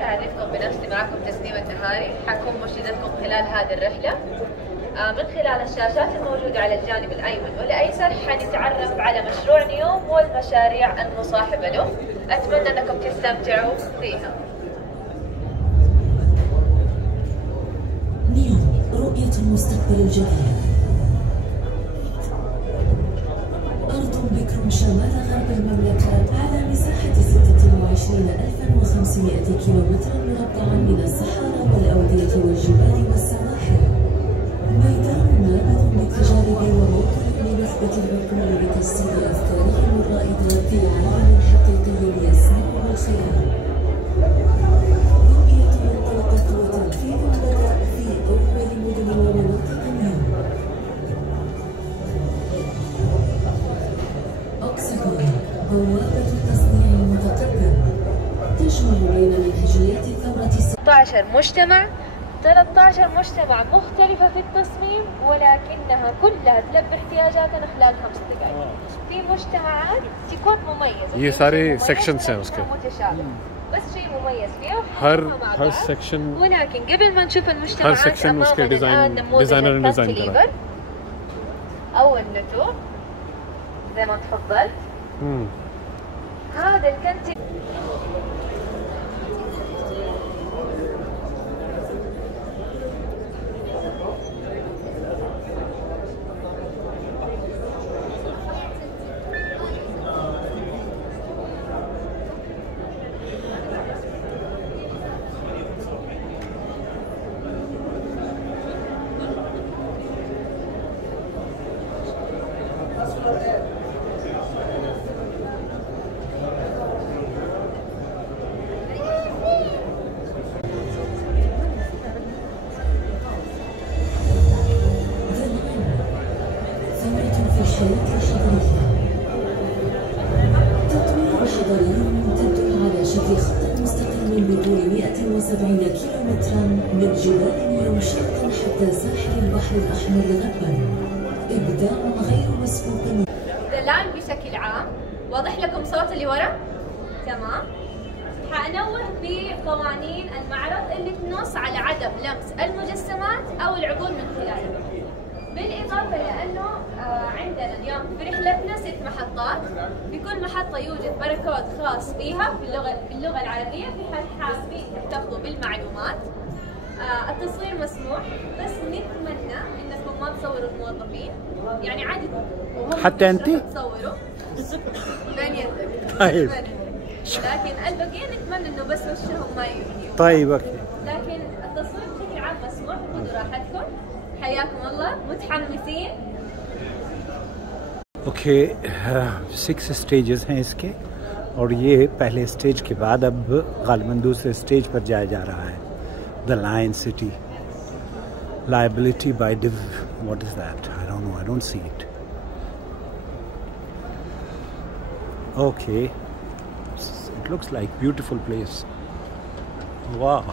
أعرفكم بنفسي، معكم تسنيم النهاري، حكون مرشدتكم خلال هذه الرحلة. من خلال الشاشات الموجودة على الجانب الأيمن والأيسر حنتعرف على مشروع نيوم والمشاريع المصاحبة له. أتمنى أنكم تستمتعوا فيها. نيوم، رؤية المستقبل الجديد. أرض بكر شمال غرب المملكة على مساحة 26,500 كيلومترا مربعا من الصحارى والأودية والجبال والسواحل. ميدان نابض بالتجارب وموطن لنخبة العقول لتجسيد أفكارهم الرائدة في عالم حقيقي يسمع الخيال. رؤية منطلقة وتنفيذ بدأ في أول مدن ومناطق اليوم. أوكسيكون، بوابة التصنيع المتقدم، تجمع بين منهجيات الثورة 13 مجتمع، 13 مجتمع مختلفة في التصميم، ولكنها كلها تلبي احتياجاتنا خلال 5 دقائق. في مجتمعات تكون مميزة، ये सारे sections हैं उसके, متشابه، بس شيء مميز فيها हर section, ولكن قبل ما نشوف المجتمعات हर section उसके डिजाइनर ने डिजाइन करा او النتور زي ما تفضلت. هذا الكنتي من جبال نيوم شرقا حتى ساحل البحر الأحمر غربا. إبداع غير مسبوق. الآن بشكل عام واضح لكم صوت اللي ورا؟ تمام. حأنوه بقوانين المعرض اللي تنص على عدم لمس المجسمات أو العقول من خلالها. بالإضافة لأنه عندنا اليوم في رحلتنا 6 محطات، بكل محطة يوجد باركود خاص فيها باللغة العربية في حال حابين تحتفظوا بالمعلومات. التصوير مسموح، بس نتمنى انكم ما تصوروا الموظفين، يعني عادي حتى انت تصوروا بين يدك. طيب، لكن البقية نتمنى انه بس وشهم ما يبين. طيب اوكي. لكن التصوير بشكل عام مسموح، خذوا راحتكم. حياكم الله. متحمسين؟ ओके 6 स्टेजेस हैं इसके, और ये पहले स्टेज के बाद अब गालिबन दूसरे स्टेज पर जाया जा रहा है. The Lion City, liability by what is that? I don't know, I don't see it. Okay, it looks like beautiful place. Wow.